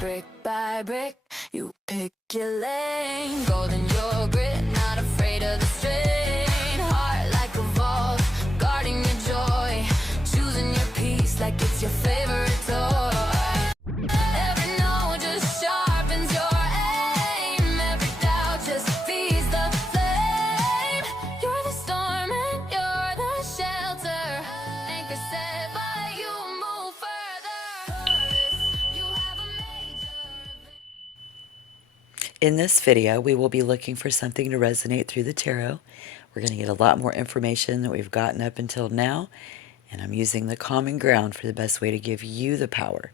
Brick by brick, you pick your lane. Golden yogurt, not afraid of the strain. Heart like a vault, guarding your joy. Choosing your peace like it's your favorite toy. Every no just sharpens your aim. Every doubt just feeds the flame. You're the storm and you're the shelter. Anchor set by you, move further. You have a major event. In this video, we will be looking for something to resonate through the tarot. We're going to get a lot more information than we've gotten up until now, and I'm using the common ground for the best way to give you the power,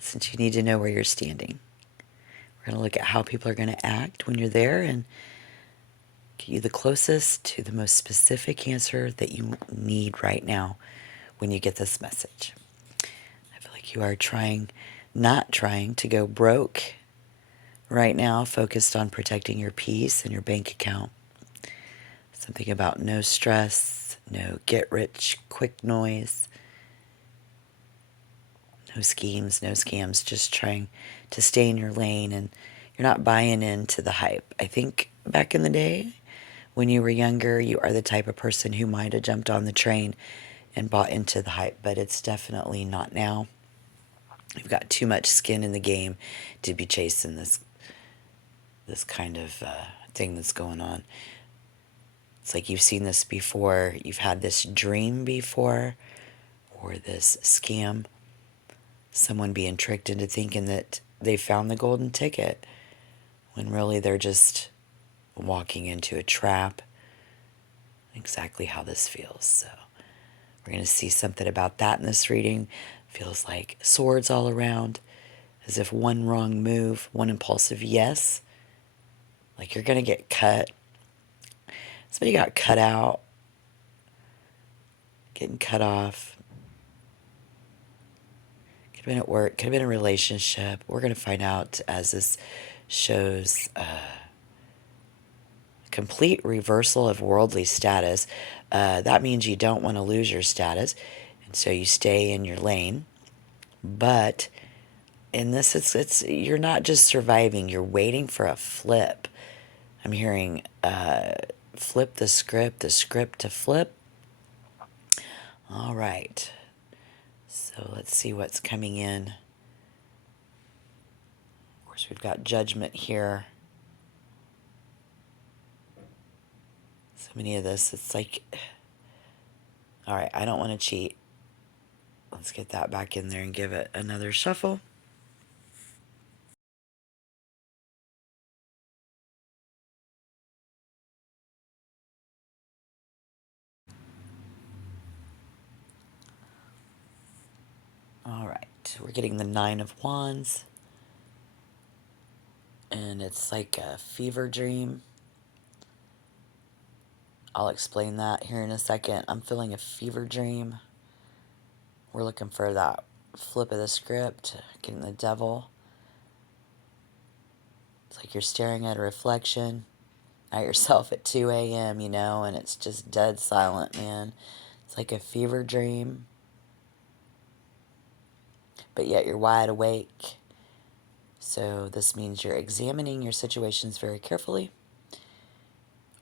since you need to know where you're standing. We're going to look at how people are going to act when you're there and get you the closest to the most specific answer that you need right now when you get this message. I feel like you are not trying to go broke right now, focused on protecting your peace and your bank account. Something about no stress, no get-rich-quick noise, no schemes, no scams, just trying to stay in your lane, and you're not buying into the hype. I think back in the day, when you were younger, you are the type of person who might have jumped on the train and bought into the hype, but it's definitely not now. You've got too much skin in the game to be chasing this kind of thing that's going on. It's like you've seen this before. You've had this dream before, or this scam. Someone being tricked into thinking that they found the golden ticket, when really they're just walking into a trap. Exactly how this feels. So we're going to see something about that in this reading. Feels like swords all around, as if one wrong move, one impulsive yes, like you're going to get cut. Somebody got cut out, getting cut off. Could have been at work, could have been a relationship. We're going to find out as this shows complete reversal of worldly status. That means you don't want to lose your status, and so you stay in your lane. But in this, it's you're not just surviving, you're waiting for a flip. I'm hearing flip the script to flip. All right. So let's see what's coming in. Of course, we've got judgment here. So many of this, it's like, all right, I don't want to cheat. Let's get that back in there and give it another shuffle. All right, we're getting the Nine of Wands. And it's like a fever dream. I'll explain that here in a second. I'm feeling a fever dream. We're looking for that flip of the script, getting the Devil. It's like you're staring at a reflection at yourself at 2 a.m., you know, and it's just dead silent, man. It's like a fever dream, but yet you're wide awake. So this means you're examining your situations very carefully.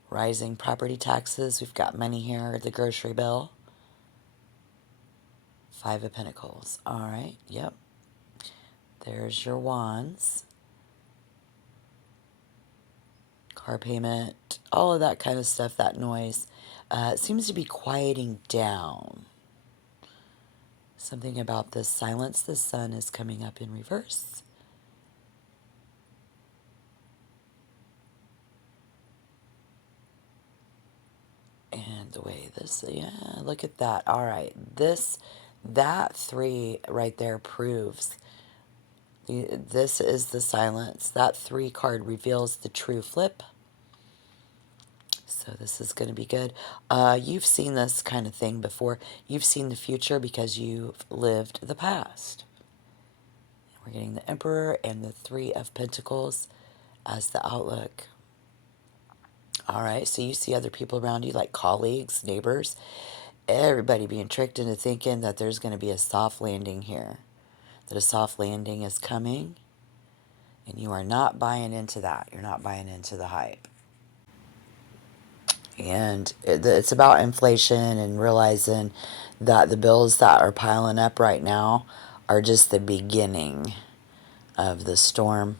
Rising property taxes. We've got money here, the grocery bill. Five of Pentacles. All right, yep. There's your wands. Car payment, all of that kind of stuff, that noise. It seems to be quieting down. Something about this silence. The sun is coming up in reverse. And the way this, yeah, look at that. All right, that three right there proves this is the silence. That 3 card reveals the true flip. So this is going to be good. You've seen this kind of thing before. You've seen the future because you've lived the past. We're getting the Emperor and the 3 of Pentacles as the outlook. All right, so you see other people around you, like colleagues, neighbors, everybody being tricked into thinking that there's going to be a soft landing here, that a soft landing is coming. And you are not buying into that. You're not buying into the hype. And it's about inflation and realizing that the bills that are piling up right now are just the beginning of the storm.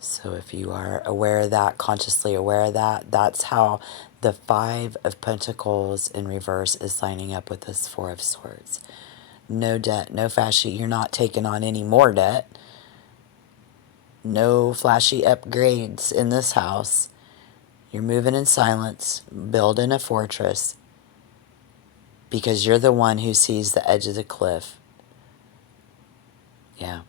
So if you are aware of that, consciously aware of that, that's how the Five of Pentacles in reverse is lining up with this Four of Swords. No debt, no flashy. You're not taking on any more debt. No flashy upgrades in this house. You're moving in silence, building a fortress, because you're the one who sees the edge of the cliff. Yeah.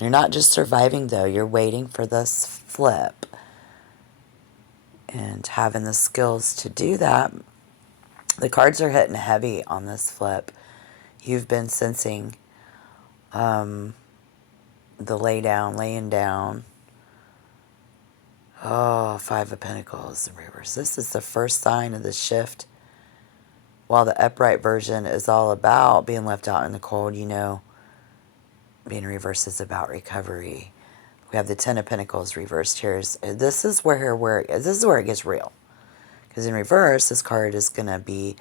You're not just surviving, though. You're waiting for this flip. And having the skills to do that. The cards are hitting heavy on this flip. You've been sensing the laying down. Oh, Five of Pentacles in reverse. This is the first sign of the shift. While the upright version is all about being left out in the cold, you know, being reversed is about recovery. We have the Ten of Pentacles reversed here. This is where it gets real. Because in reverse, this card is going to be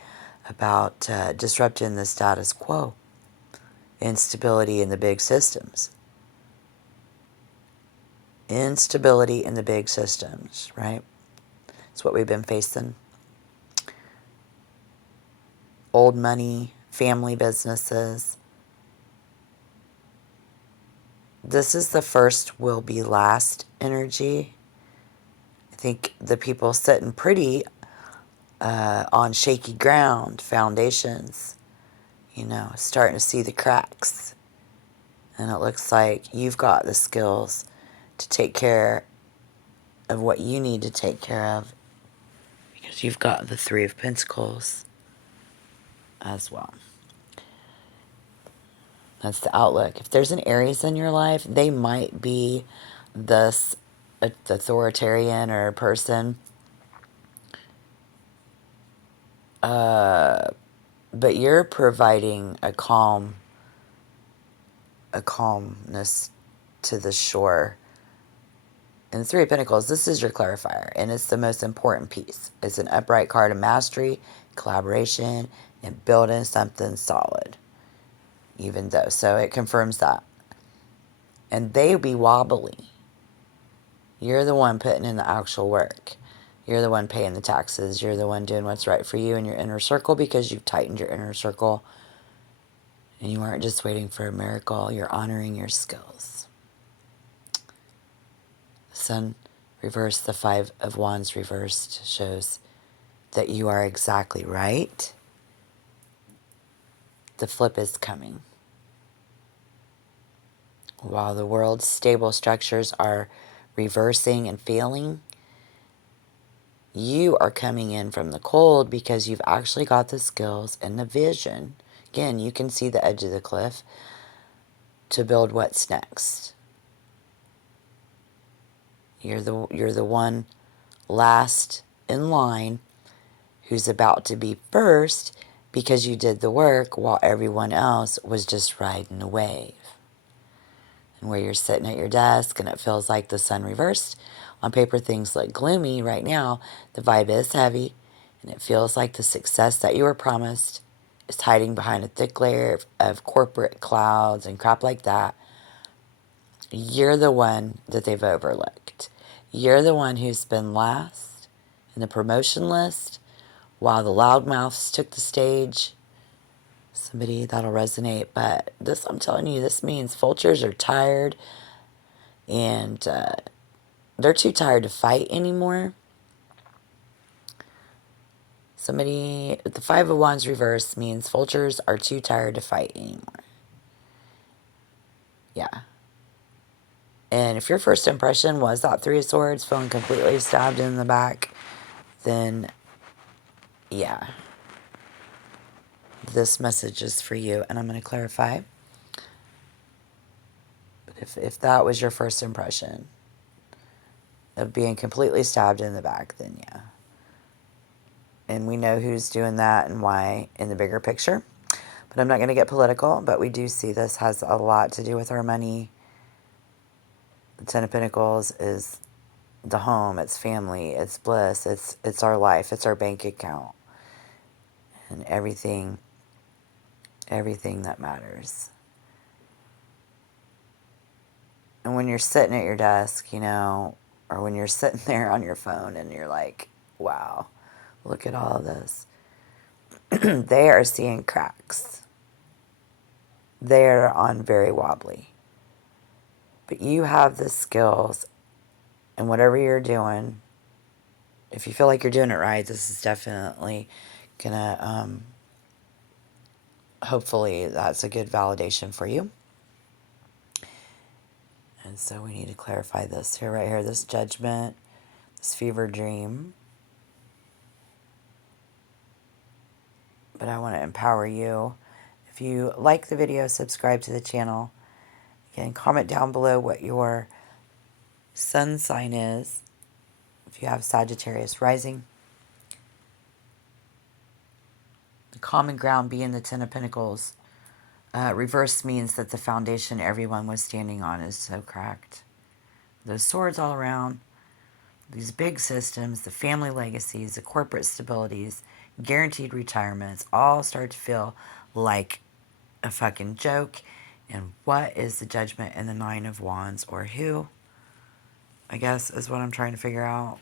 about disrupting the status quo, instability in the big systems. Instability in the big systems, right? It's what we've been facing. Old money, family businesses. This is the first will be last energy. I think the people sitting pretty on shaky ground, foundations, you know, starting to see the cracks. And it looks like you've got the skills to take care of what you need to take care of, because you've got the Three of Pentacles as well. That's the outlook. If there's an Aries in your life, they might be this authoritarian or person. But you're providing a calmness to the shore. And the Three of Pentacles, this is your clarifier, and it's the most important piece. It's an upright card of mastery, collaboration, and building something solid. Even though, so it confirms that. And they be wobbly. You're the one putting in the actual work. You're the one paying the taxes. You're the one doing what's right for you in your inner circle, because you've tightened your inner circle. And you aren't just waiting for a miracle. You're honoring your skills. Sun reversed, the Five of Wands reversed, shows that you are exactly right. The flip is coming. While the world's stable structures are reversing and failing, you are coming in from the cold because you've actually got the skills and the vision. Again, you can see the edge of the cliff to build what's next. You're the one last in line who's about to be first, because you did the work while everyone else was just riding the wave. And where you're sitting at your desk and it feels like the sun reversed, on paper things look gloomy right now, the vibe is heavy, and it feels like the success that you were promised is hiding behind a thick layer of corporate clouds and crap like that. You're the one that they've overlooked. You're the one who's been last in the promotion list while the loudmouths took the stage. Somebody that'll resonate, but this, I'm telling you, this means vultures are tired, and they're too tired to fight anymore. Somebody, the Five of Wands reverse means vultures are too tired to fight anymore. Yeah. And if your first impression was that Three of Swords feeling completely stabbed in the back, then yeah, this message is for you. And I'm going to clarify. But if that was your first impression of being completely stabbed in the back, then yeah. And we know who's doing that and why in the bigger picture. But I'm not going to get political, but we do see this has a lot to do with our money. Ten of Pentacles is the home, it's family, it's bliss, it's our life, it's our bank account, and everything that matters. And when you're sitting at your desk, you know, or when you're sitting there on your phone and you're like, wow, look at all of this. They are seeing cracks. They're on very wobbly. But you have the skills, and whatever you're doing, if you feel like you're doing it right, this is definitely gonna, hopefully that's a good validation for you. And so we need to clarify this here, right here, this judgment, this fever dream. But I want to empower you. If you like the video, subscribe to the channel. Again, comment down below what your sun sign is. If you have Sagittarius rising. The common ground being the Ten of Pentacles. Reverse means that the foundation everyone was standing on is so cracked. Those swords all around, these big systems, the family legacies, the corporate stabilities, guaranteed retirements, all start to feel like a fucking joke. And what is the judgment in the Nine of Wands, or who? I guess is what I'm trying to figure out.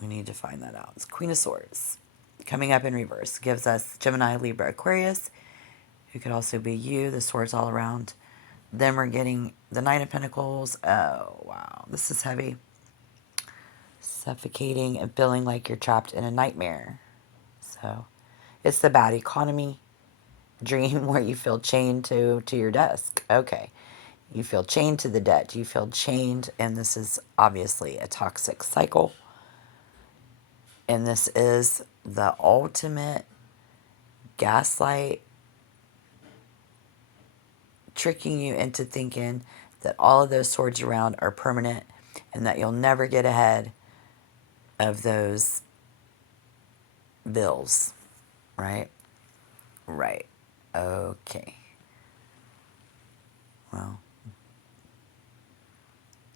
We need to find that out. It's Queen of Swords. Coming up in reverse. Gives us Gemini, Libra, Aquarius. Who could also be you. The swords all around. Then we're getting the Nine of Pentacles. Oh, wow. This is heavy. Suffocating and feeling like you're trapped in a nightmare. So, it's the bad economy dream where you feel chained to your desk. Okay. You feel chained to the debt. You feel chained, and this is obviously a toxic cycle. And this is the ultimate gaslight, tricking you into thinking that all of those swords around are permanent and that you'll never get ahead of those bills. Right? Right. Okay. Well,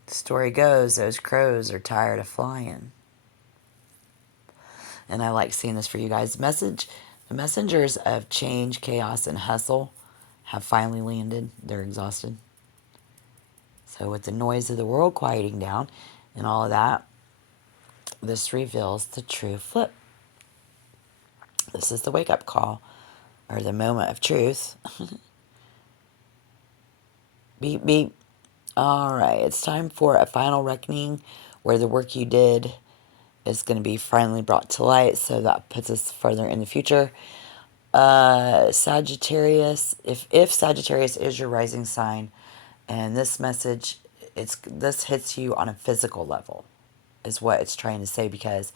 the story goes, those crows are tired of flying. And I like seeing this for you guys. The messengers of change, chaos, and hustle have finally landed. They're exhausted. So with the noise of the world quieting down and all of that, this reveals the true flip. This is the wake-up call, or the moment of truth. Beep, beep. All right, it's time for a final reckoning where the work you did is going to be finally brought to light. So that puts us further in the future. Sagittarius, if Sagittarius is your rising sign, and this message, this hits you on a physical level, is what it's trying to say, because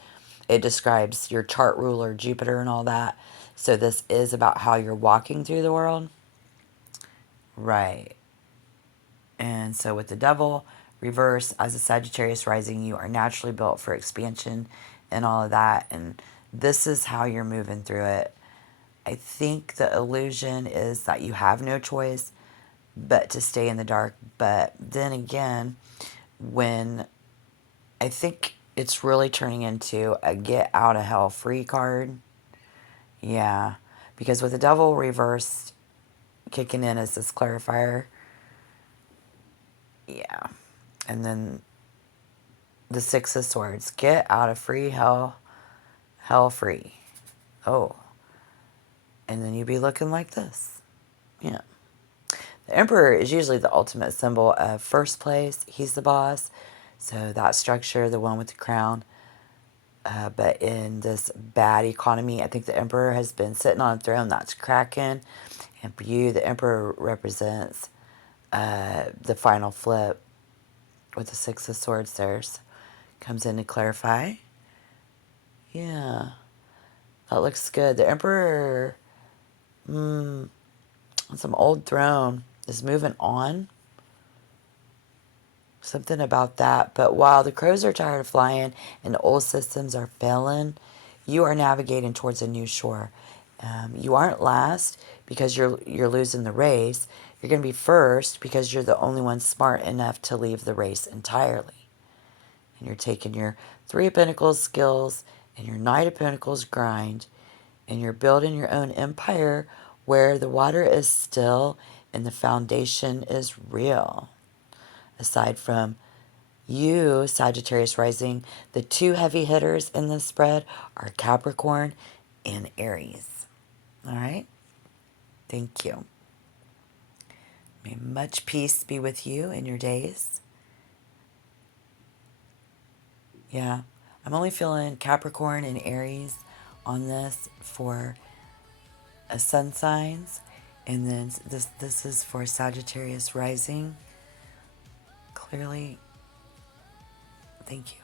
it describes your chart ruler, Jupiter, and all that. So this is about how you're walking through the world. Right. And so with the Devil, reverse, as a Sagittarius rising, you are naturally built for expansion and all of that. And this is how you're moving through it. I think the illusion is that you have no choice but to stay in the dark. But then again, when I think it's really turning into a get out of hell free card. Yeah. Because with the Devil reversed kicking in as this clarifier. Yeah. And then the Six of Swords. Get out of free hell free. Oh. And then you'd be looking like this. Yeah. The Emperor is usually the ultimate symbol of first place. He's the boss. So that structure, the one with the crown. But in this bad economy, I think the Emperor has been sitting on a throne that's cracking. And for you, the Emperor represents the final flip with the Six of Swords there. So comes in to clarify. Yeah. That looks good. The Emperor, on some old throne, is moving on. Something about that. But while the crows are tired of flying and the old systems are failing, you are navigating towards a new shore. You aren't last because you're losing the race. You're going to be first because you're the only one smart enough to leave the race entirely. And you're taking your Three of Pentacles skills and your Knight of Pentacles grind, and you're building your own empire where the water is still and the foundation is real. Aside from you, Sagittarius rising, the two heavy hitters in this spread are Capricorn and Aries. All right? Thank you. May much peace be with you in your days. Yeah, I'm only feeling Capricorn and Aries on this for sun signs, and then this is for Sagittarius rising. Clearly, thank you.